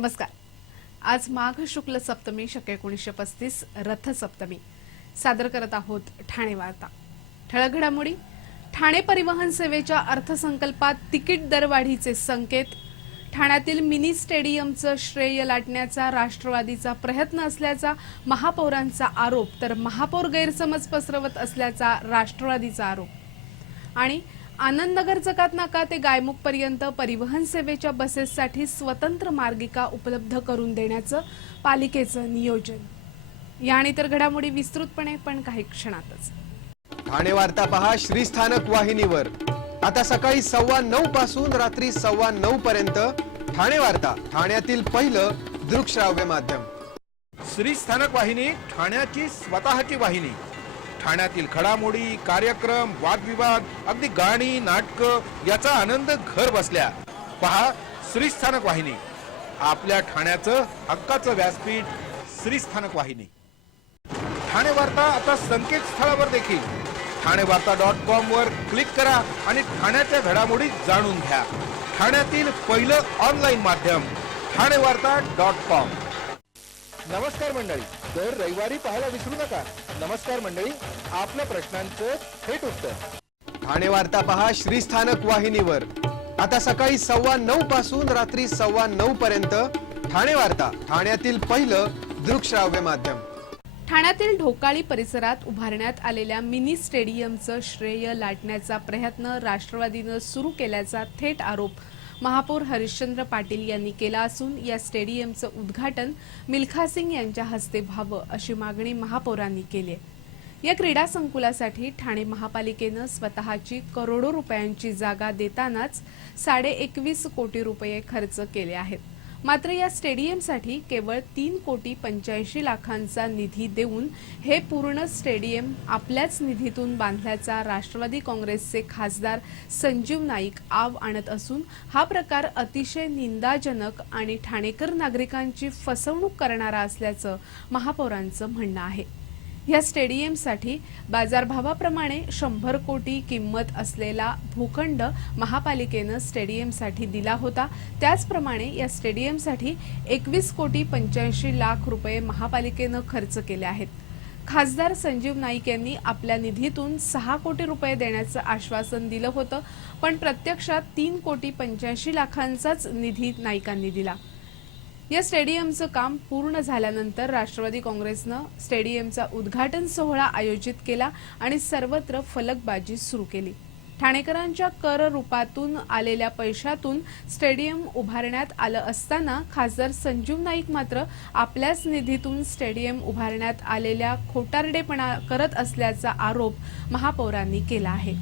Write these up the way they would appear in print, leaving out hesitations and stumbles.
नमस्कार। आज माघ शुक्ल सप्तमी शके 1935 रथ सप्तमी सादर करत आहोत ठाणे वार्ता। ठळक घडामोडी। ठाणे परिवहन सेवेच्या अर्थसंकल्पात तिकीट दरवाढीचे संकेत। ठाण्यातील मिनी स्टेडियमचं श्रेय लाटण्याचा राष्ट्रवादीचा प्रयत्न असल्याचा महापौरांचा आरोप, तर महापौर गैरसमज पसरवत असल्याचा राष्ट्रवादीचा आरोप। आणि आनंदनगर जकात नाका ते गायमुख पर्यंत परिवहन सेवेच्या बसेससाठी स्वतंत्र मार्गिका उपलब्ध करून देण्याचं पालिकेचं नियोजन। या आणि इतर घडामोडी विस्तृतपणे पण काही क्षणातच। ठाणे वार्ता पहा श्रीस्थानक वाहिनीवर। आता सकाळी 9:15 पासून रात्री 9:15 पर्यंत ठाणे वार्ता, ठाण्यातील पहिलं दृकश्राव्य माध्यम। श्रीस्थानक वाहिनी ठाण्याची स्वतःची वाहिनी। ठाण्यातील घडामोडी, कार्यक्रम, वादविवाद, अगदी गाणी, नाटक याचा आनंद घर बसल्या पहा श्रीस्थानक वाहिनी। आपल्या ठाण्याचं हक्काचं व्यासपीठ श्रीस्थानक वाहिनी। ठाणे वार्ता आता संकेतस्थळावर देखील ठाणेवार्ता.com वर क्लिक करा आणि ठाण्याच्या घडामोडी जाणून घ्या। ठाण्यातील पहिलं ऑनलाईन माध्यम ठाणेवार्ता.com। नमस्कार मंडळी, दर रविवारी पाहायला विसरू नका। नमस्कार मंडळी, आपल्या प्रश्नांचं थेट उत्तर। ठाणे वार्ता पहा श्रीस्थानक वाहिनीवर। आता सकाळी 9:15 पासून रात्री 9:15 पर्यंत ठाणे वार्ता, ठाण्यातील पहिलं दृकश्राव्य माध्यम। ठाण्यातील ढोकाळी परिसरात उभारण्यात आलेल्या मिनी स्टेडियमचं श्रेय लाटण्याचा प्रयत्न राष्ट्रवादीनं सुरू केल्याचा थेट आरोप महापौर हरिश्चंद्र पाटील यांनी केला असून या स्टेडियमचं उद्घाटन मिल्खा सिंग यांच्या हस्ते व्हावं अशी मागणी महापौरांनी केली आहे। या क्रीडा संकुलासाठी ठाणे महापालिकेनं स्वतःची करोडो रुपयांची जागा देतानाच 21.5 कोटी रुपये खर्च केले आहेत। मात्र या स्टेडियमसाठी केवळ 3,85,00,000चा निधी देऊन हे पूर्ण स्टेडियम आपल्याच निधीतून बांधल्याचा राष्ट्रवादी काँग्रेसचे खासदार संजीव नाईक आव आणत असून हा प्रकार अतिशय निंदाजनक आणि ठाणेकर नागरिकांची फसवणूक करणारा असल्याचं महापौरांचं म्हणणं आहे। या स्टेडियमसाठी बाजारभावाप्रमाणे 100 कोटी किंमत असलेला भूखंड महापालिकेनं स्टेडियमसाठी दिला होता। त्याचप्रमाणे या स्टेडियमसाठी 21,85,00,000 रुपये महापालिकेनं खर्च केले आहेत। खासदार संजीव नाईक यांनी आपल्या निधीतून 6 कोटी रुपये देण्याचं आश्वासन दिलं होतं, पण प्रत्यक्षात 3,85,00,000चाच निधी नाईकांनी दिला। या स्टेडियमचं काम पूर्ण झाल्यानंतर राष्ट्रवादी काँग्रेसनं स्टेडियमचा उद्घाटन सोहळा आयोजित केला आणि सर्वत्र फलकबाजी सुरू केली। ठाणेकरांच्या कर रूपातून आलेल्या पैशातून स्टेडियम उभारण्यात आलं असताना खासदार संजीव नाईक मात्र आपल्याच निधीतून स्टेडियम उभारण्यात आलेल्या खोटारडेपणा करत असल्याचा आरोप महापौरांनी केला आहे।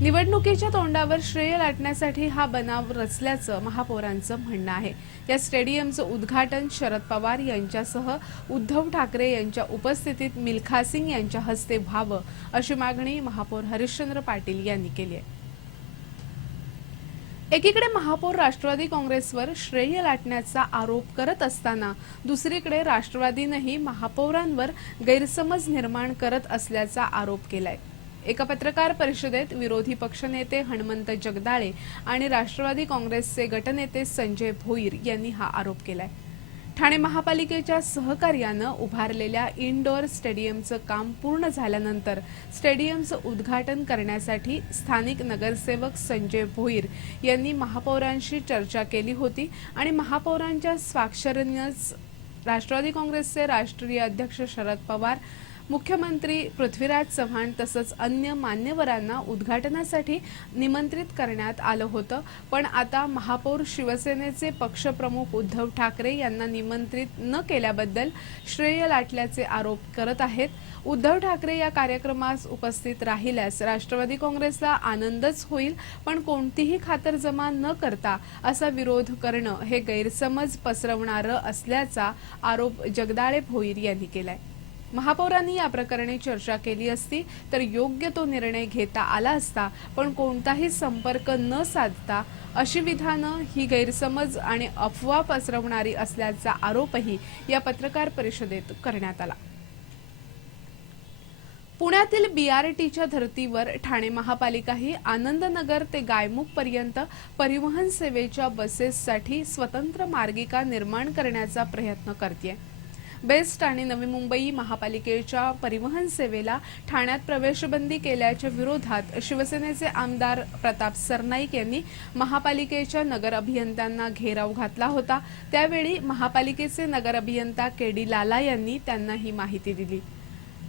निवडणुकीच्या तोंडावर श्रेय लाटण्यासाठी हा बनाव रचल्याचं महापौरांचं म्हणणं आहे। या स्टेडियमचं उद्घाटन शरद पवार यांच्यासह उद्धव ठाकरे यांच्या उपस्थितीत मिल्खा सिंग यांच्या हस्ते व्हावं अशी मागणी महापौर हरिश्चंद्र पाटील यांनी केली आहे। एकीकडे महापौर राष्ट्रवादी काँग्रेसवर श्रेय लाटण्याचा आरोप करत असताना दुसरीकडे राष्ट्रवादीनंही महापौरांवर गैरसमज निर्माण करत असल्याचा आरोप केलाय। एका पत्रकार परिषदेत विरोधी पक्षनेते हनुमंत जगदाळे आणि राष्ट्रवादी काँग्रेसचे गटनेते संजय भोईर यांनी हा आरोप केलाय। ठाणे महापालिकेच्या सहकार्यानं उभारलेल्या इनडोअर स्टेडियमचं काम पूर्ण झाल्यानंतर स्टेडियमचं उद्घाटन करण्यासाठी स्थानिक नगरसेवक संजय भोईर यांनी महापौरांशी चर्चा केली होती आणि महापौरांच्या स्वाक्षरीनंच राष्ट्रवादी काँग्रेसचे राष्ट्रीय अध्यक्ष शरद पवार, मुख्यमंत्री पृथ्वीराज चव्हाण तसंच अन्य मान्यवरांना उद्घाटनासाठी निमंत्रित करण्यात आलं होतं। पण आता महापौर शिवसेनेचे पक्षप्रमुख उद्धव ठाकरे यांना निमंत्रित न केल्याबद्दल श्रेय लाटल्याचे आरोप करत आहेत। उद्धव ठाकरे या कार्यक्रमास उपस्थित राहिल्यास राष्ट्रवादी काँग्रेसला आनंदच होईल, पण कोणतीही खातरजमा न करता असा विरोध करणं हे गैरसमज पसरवणारं असल्याचा आरोप जगदाळे भोईर यांनी केलाय। महापौरांनी या प्रकरणी चर्चा केली असती तर योग्य तो निर्णय घेता आला असता, पण कोणताही संपर्क न साधता अशी विधानं ही गैरसमज आणि अफवा पसरवणारी असल्याचा आरोपही या पत्रकार परिषदेत करण्यात आला। पुण्यातील बीआरटीच्या धर्तीवर ठाणे महापालिका ही आनंदनगर ते गायमुख पर्यंत परिवहन सेवेच्या बसेससाठी स्वतंत्र मार्गिका निर्माण करण्याचा प्रयत्न करते. बेस्ट आणि नवी मुंबई महापालिकेच्या परिवहन सेवेला ठाण्यात प्रवेशबंदी केल्याच्या विरोधात शिवसेनेचे आमदार प्रताप सरनाईक यांनी महापालिकेच्या नगर अभियंत्यांना घेराव घातला होता. त्यावेळी महापालिकेचे नगर अभियंता केडी लाला यांनी त्यांना ही माहिती दिली.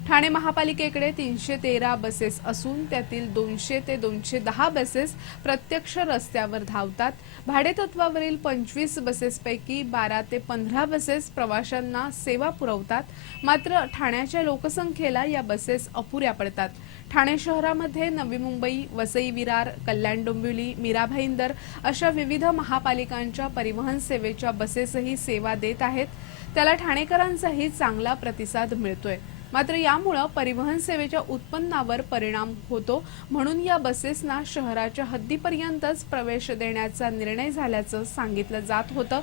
ठाणे महापालिकेकडे 313 बसेस असून त्यातील 200 ते 210 बसेस प्रत्यक्ष रस्त्यावर धावतात. भाडेतत्वावरील 25 बसेसपैकी 12 ते 15 बसेस प्रवाशांना सेवा पुरवतात. मात्र ठाण्याच्या लोकसंख्येला या बसेस अपुऱ्या पडतात. ठाणे शहरामध्ये नवी मुंबई, वसई विरार, कल्याण डोंबिवली, मीरा भाईंदर अशा विविध महापालिकांच्या परिवहन सेवेच्या बसेसही सेवा देत आहेत. त्याला ठाणेकरांचाही चांगला प्रतिसाद मिळतोय. मात्र यामुळे परिवहन सेवेच्या उत्पन्नावर परिणाम होतो, म्हणून या बसेसना शहराच्या हद्दीपर्यंतच प्रवेश देण्याचा निर्णय झाल्याचं सांगितलं जात होतं.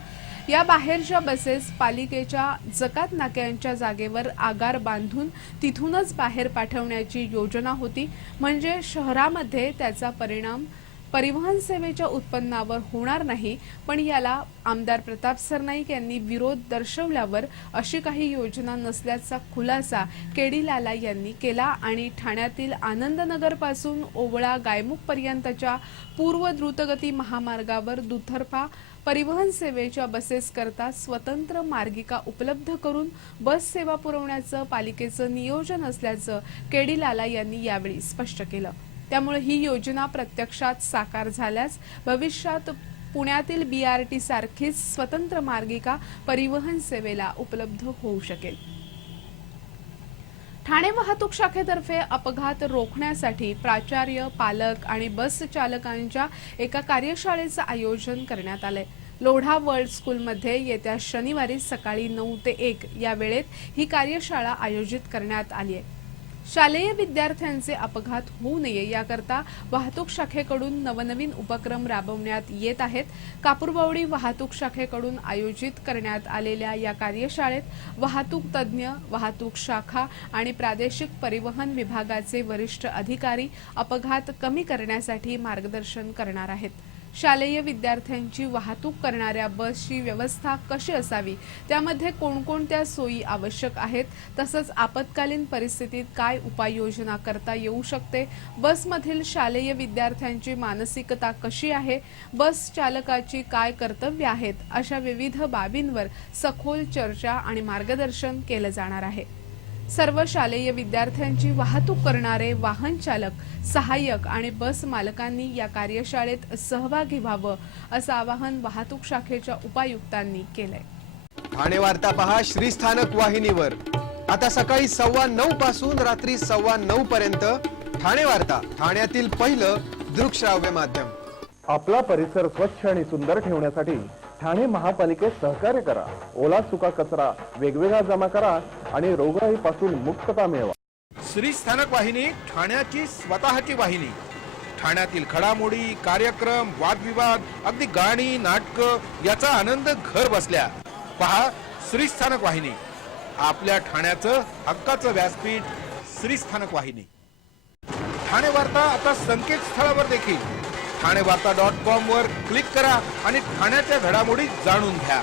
या बाहेरच्या बसेस पालिकेच्या जकात नाक्यांच्या जागेवर आगार बांधून तिथूनच बाहेर पाठवण्याची योजना होती. म्हणजे शहरामध्ये त्याचा परिणाम परिवहन सेवेच्या उत्पन्नावर होणार नाही. पण याला आमदार प्रताप सरनाईक यांनी विरोध दर्शवल्यावर अशी काही योजना नसल्याचा खुलासा केडी लाला यांनी केला आणि ठाण्यातील आनंदनगर पासून ओवळा गायमुख पर्यंतच्या पूर्व द्रुतगती महामार्गावर दुतर्फा परिवहन सेवेच्या बसेस करता स्वतंत्र मार्गिका उपलब्ध करून बस सेवा पुरवण्याचं पालिकेचं नियोजन असल्याचं केडी लाला यांनी यावेळी स्पष्ट केलं. त्यामुळे ही योजना प्रत्यक्षात साकार झाल्यास भविष्यात पुण्यातील बीआरटी सारखीच स्वतंत्र मार्गिका परिवहन सेवेला उपलब्ध होऊ शकेल. ठाणे वाहतूक शाखेतर्फे अपघात रोखण्यासाठी प्राचार्य, पालक आणि बस चालकांच्या एका कार्यशाळेचं आयोजन करण्यात आलंय. लोढा वर्ल्ड स्कूलमध्ये येत्या शनिवारी सकाळी 9 ते 1 या वेळेत ही कार्यशाळा आयोजित करण्यात आली आहे. शालेय विद्यार्थ्यांचे अपघात होऊ नये याकरता वाहतूक शाखेकडून नवनवीन उपक्रम राबवण्यात येत आहेत. कापूरबावडी वाहतूक शाखेकडून आयोजित करण्यात आलेल्या या कार्यशाळेत वाहतूक तज्ज्ञ, वाहतूक शाखा आणि प्रादेशिक परिवहन विभागाचे वरिष्ठ अधिकारी अपघात कमी करण्यासाठी मार्गदर्शन करणार आहेत. शालेय विद्यार्थ्यांची वाहतूक करणाऱ्या बसची व्यवस्था कशी असावी, त्यामध्ये कोणकोणत्या सोयी आवश्यक आहेत, तसंच आपत्कालीन परिस्थितीत काय उपाययोजना करता येऊ शकते, बसमधील शालेय विद्यार्थ्यांची मानसिकता कशी आहे, बस चालकाची काय कर्तव्ये आहेत, अशा विविध बाबींवर सखोल चर्चा आणि मार्गदर्शन केलं जाणार आहे. सर्व शालेय विद्यार्थ्यांची वाहतूक करणारे वाहन चालक, सहाय्यक आणि बस मालकांनी या कार्यशाळेत सहभागी व्हावं असं आवाहन वाहतूक शाखेच्या उपायुक्तांनी केलंय. ठाणे वार्ता पहा श्रीस्थानक वाहिनीवर. आता सकाळी 9:15 पासून रात्री 9:15 पर्यंत ठाणे वार्ता, ठाण्यातील पहिलं दृकश्राव्य माध्यम. आपला परिसर स्वच्छ आणि सुंदर ठेवण्यासाठी ठाणे महापालिकेत सहकार्य करा. ओला सुका कचरा वेगवेगळा जमा करा आणि रोगराईपासून मुक्तता मिळवा. श्रीस्थानक वाहिनी ठाण्याची स्वतःची वाहिनी. ठाण्यातील घडामोडी, कार्यक्रम, वादविवाद, अगदी गाणी, नाटकं याचा आनंद घर बसल्या. पहा श्रीस्थानक वाहिनी, आपल्या ठाण्याचं हक्काचं व्यासपीठ. श्रीस्थानक वाहिनी. ठाणे वार्ता आता संकेतस्थळावर देखील ठाणेवार्ता.com वर क्लिक करा आणि ठाण्याच्या घडामोडी जाणून घ्या.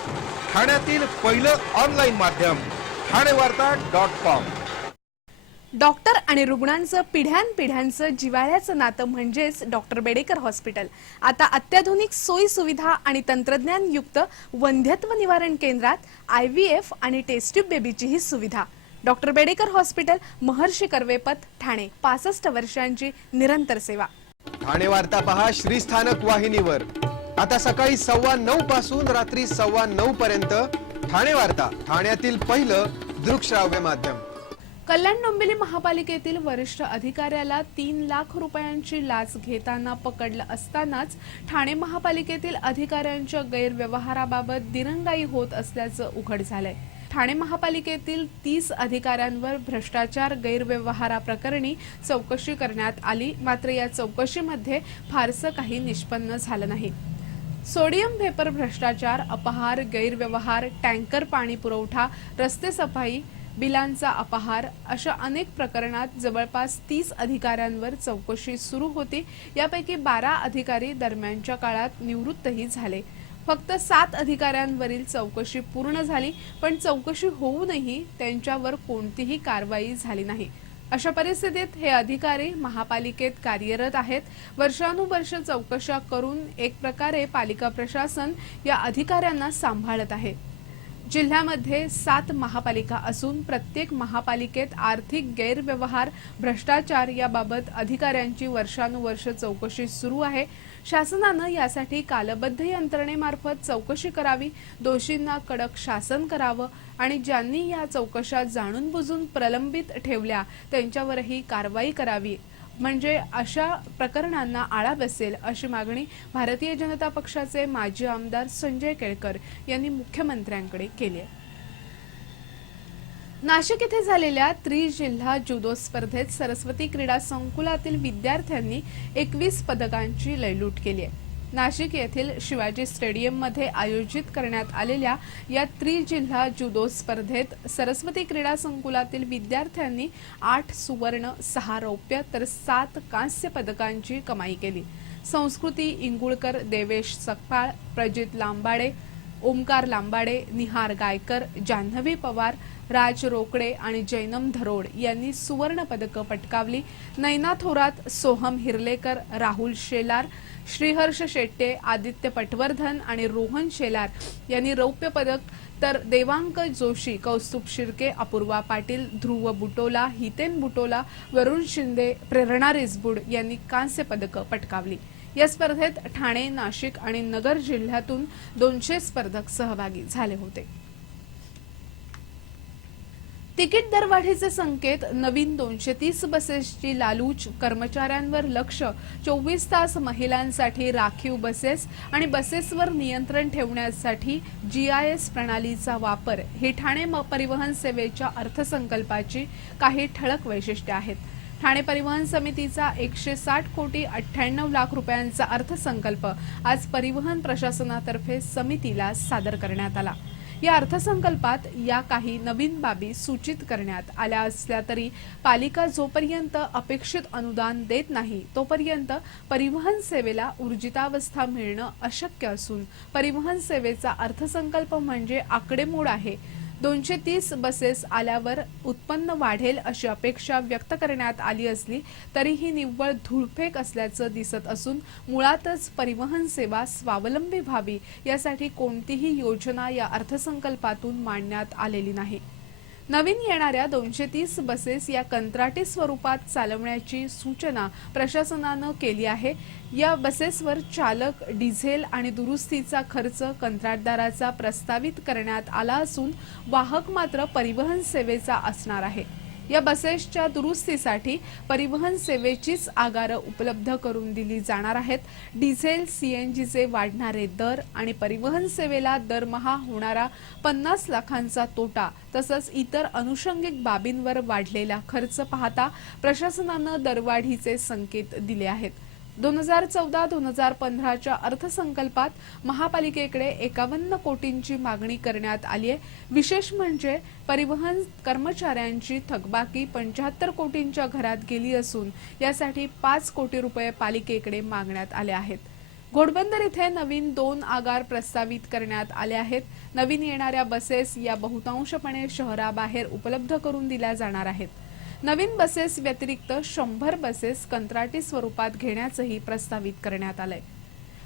ठाण्यातील पहिलं ऑनलाईन माध्यम ठाणेवार्ता.com. डॉक्टर आणि रुग्णांचं पिढ्यानपिढ्यांचं जिव्हाळ्याचं नातं म्हणजेच डॉक्टर बेडेकर हॉस्पिटल. आता अत्याधुनिक सोयी सुविधा आणि तंत्रज्ञानयुक्त वंध्यत्व निवारण केंद्रात IVF आणि टेस्ट ट्यूब बेबीचीही सुविधा. डॉक्टर बेडेकर हॉस्पिटल, महर्षी कर्वेपथ, ठाणे. 65 वर्षांची निरंतर सेवा. ठाणे वार्ता पहा श्रीस्थानक वाहिनीवर. आता सकाळी 9:15 पासून रात्री 9:15 पर्यंत ठाणे वार्ता, ठाण्यातील पहिलं दृकश्राव्य माध्यम. कल्याण डोंबिवली महापालिकेतील वरिष्ठ अधिकाऱ्याला 3 लाख रुपयांची लाच घेताना पकडलं असतानाच ठाणे महापालिकेतील अधिकाऱ्यांच्या गैरव्यवहाराबाबत दिरंगाई होत असल्याचं उघड झालंय. ठाणे महापालिकेतील 30 अधिकाऱ्यांवर भ्रष्टाचार गैरव्यवहाराप्रकरणी चौकशी करण्यात आली. मात्र या चौकशीमध्ये फारसं काही निष्पन्न झालं नाही. सोडियम वेपर भ्रष्टाचार, अपहार, गैरव्यवहार, टँकर पाणी पुरवठा, रस्ते सफाई, बिलांचा अपहार अशा अनेक प्रकरणात जवळपास 30 अधिकाऱ्यांवर चौकशी सुरू होती। यापैकी 12 अधिकारी दरम्यानच्या काळात निवृत्तही झाले। फक्त 7 अधिकाऱ्यांवरील चौकशी पूर्ण झाली, पण चौकशी होऊनही त्यांच्यावर कोणतीही कारवाई झाली नाही। अशा परिस्थितीत हे अधिकारी महापालिकेत कार्यरत आहेत। वर्षानुवर्ष चौकशा करून एक प्रकारे पालिका प्रशासन या अधिकाऱ्यांना सांभाळत आहे। जिल्ह्यामध्ये 7 महापालिका असून प्रत्येक महापालिकेत आर्थिक गैरव्यवहार, भ्रष्टाचार याबाबत अधिकाऱ्यांची वर्षानुवर्ष चौकशी सुरू आहे। शासनानं यासाठी कालबद्ध यंत्रणेमार्फत चौकशी करावी, दोषींना कडक शासन करावं आणि ज्यांनी या चौकशा जाणून बुजून प्रलंबित ठेवल्या त्यांच्यावरही कारवाई करावी, म्हणजे अशा प्रकरणांना आळा बसेल, अशी मागणी भारतीय जनता पक्षाचे माजी आमदार संजय केळकर यांनी मुख्यमंत्र्यांकडे केली आहे। नाशिक येथे झालेल्या त्रिजिल्हा जुदो स्पर्धेत सरस्वती क्रीडा संकुलातील विद्यार्थ्यांनी 21 पदकांची लयलूट केली आहे। नाशिक येथील शिवाजी स्टेडियममध्ये आयोजित करण्यात आलेल्या या त्रिजिल्हा जुदो स्पर्धेत सरस्वती क्रीडा संकुलातील विद्यार्थ्यांनी 8 सुवर्ण, 6 रौप्य तर 7 कांस्य पदकांची कमाई केली। संस्कृती इंगुळकर, देवेश सकपाळ, प्रजित लांबाडे, ओमकार लांबाडे, निहार गायकर, जान्हवी पवार, राज रोकडे आणि जैनम धरोड यांनी सुवर्ण पदकं पटकावली। नैना थोरात, सोहम हिरलेकर, राहुल शेलार, श्रीहर्ष शेट्टे, आदित्य पटवर्धन आणि रोहन शेलार यांनी रौप्य पदक, तर देवांक जोशी, कौस्तुभ शिर्के, अपूर्वा पाटील, ध्रुव बुटोला, हितेन बुटोला, वरुण शिंदे, प्रेरणा रिसबुड यांनी कांस्य पदकं पटकावली। या स्पर्धेत ठाणे, नाशिक आणि नगर जिल्ह्यातून 200 स्पर्धक सहभागी झाले होते। तिकीट दरवाढीचे संकेत, नवीन 230 बसेसची लालूच, कर्मचाऱ्यांवर लक्ष, 24 तास महिलांसाठी राखीव बसेस आणि बसेसवर नियंत्रण ठेवण्यासाठी GIS प्रणालीचा वापर ही ठाणे परिवहन सेवेच्या अर्थसंकल्पाची काही ठळक वैशिष्ट्ये आहेत। ठाणे परिवहन समितीचा 160 कोटी 98 लाख रुपयांचा अर्थसंकल्प आज परिवहन प्रशासनातर्फे समितीला सादर करण्यात आला। या अर्थसंकल्पात या काही नवीन बाबी सूचित करण्यात आल्या असल्या तरी पालिका जोपर्यंत अपेक्षित अनुदान देत नाही तोपर्यंत परिवहन सेवेला ऊर्जितावस्था मिळणं अशक्य असून परिवहन सेवेचा अर्थसंकल्प म्हणजे आकडेमोड आहे। 230 बसेस आल्यावर उत्पन्न वाढेल अशी अपेक्षा व्यक्त करण्यात आली असली तरीही निव्वळ धूळफेक असल्याचं दिसत असून मुळातच परिवहन सेवा स्वावलंबी व्हावी यासाठी कोणतीही योजना या अर्थसंकल्पातून मांडण्यात आलेली नाही। नवीन येणाऱ्या 230 बसेस या कंत्राटी स्वरूपात चालवण्याची सूचना प्रशासनानं केली आहे। या बसेसवर चालक, डिझेल आणि दुरुस्तीचा खर्च कंत्राटदाराचा प्रस्तावित करण्यात आला असून वाहक मात्र परिवहन सेवेचा असणार आहे। या बसेसच्या दुरुस्तीसाठी परिवहन सेवेचीच आगारं उपलब्ध करून दिली जाणार आहेत। डिझेल, CNGचे वाढणारे दर आणि परिवहन सेवेला दरमहा होणारा 50 लाखांचा तोटा तसंच इतर अनुषंगिक बाबींवर वाढलेला खर्च पाहता प्रशासनानं दरवाढीचे संकेत दिले आहेत। 2014-2015च्या अर्थसंकल्पात महापालिकेकडे 51 कोटींची मागणी करण्यात आली आहे। विशेष म्हणजे परिवहन कर्मचाऱ्यांची थकबाकी 75 कोटींच्या घरात गेली असून यासाठी 5 कोटी रुपये पालिकेकडे मागण्यात आले आहेत। घोडबंदर इथे नवीन 2 आगार प्रस्तावित करण्यात आले आहेत। नवीन येणाऱ्या बसेस या बहुतांशपणे शहराबाहेर उपलब्ध करून दिल्या जाणार आहेत। नवीन बसेस व्यतिरिक्त 100 बसेस कंत्राटी स्वरूपात घेण्याचंही प्रस्तावित करण्यात आलंय।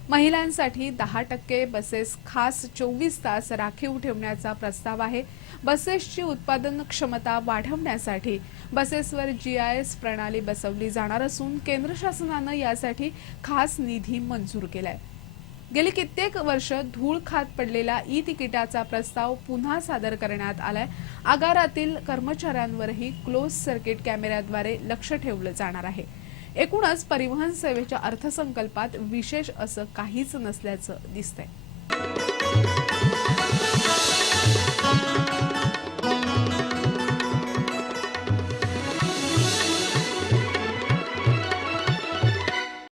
महिलांसाठी 10% बसेस खास 24 तास राखीव ठेवण्याचा प्रस्ताव आहे। बसेसची उत्पादन क्षमता वाढवण्यासाठी बसेसवर GIS प्रणाली बसवली जाणार असून केंद्र शासनानं यासाठी खास निधी मंजूर केलाय। गेली कित्येक वर्ष धूळ खात पडलेला तिकिटाचा प्रस्ताव पुन्हा सादर करण्यात आलाय। आगारातील कर्मचाऱ्यांवरही क्लोज सर्किट कॅमेऱ्याद्वारे लक्ष ठेवलं जाणार आहे। एकूणच परिवहन सेवेच्या अर्थसंकल्पात विशेष असं काहीच नसल्याचं दिसतंय।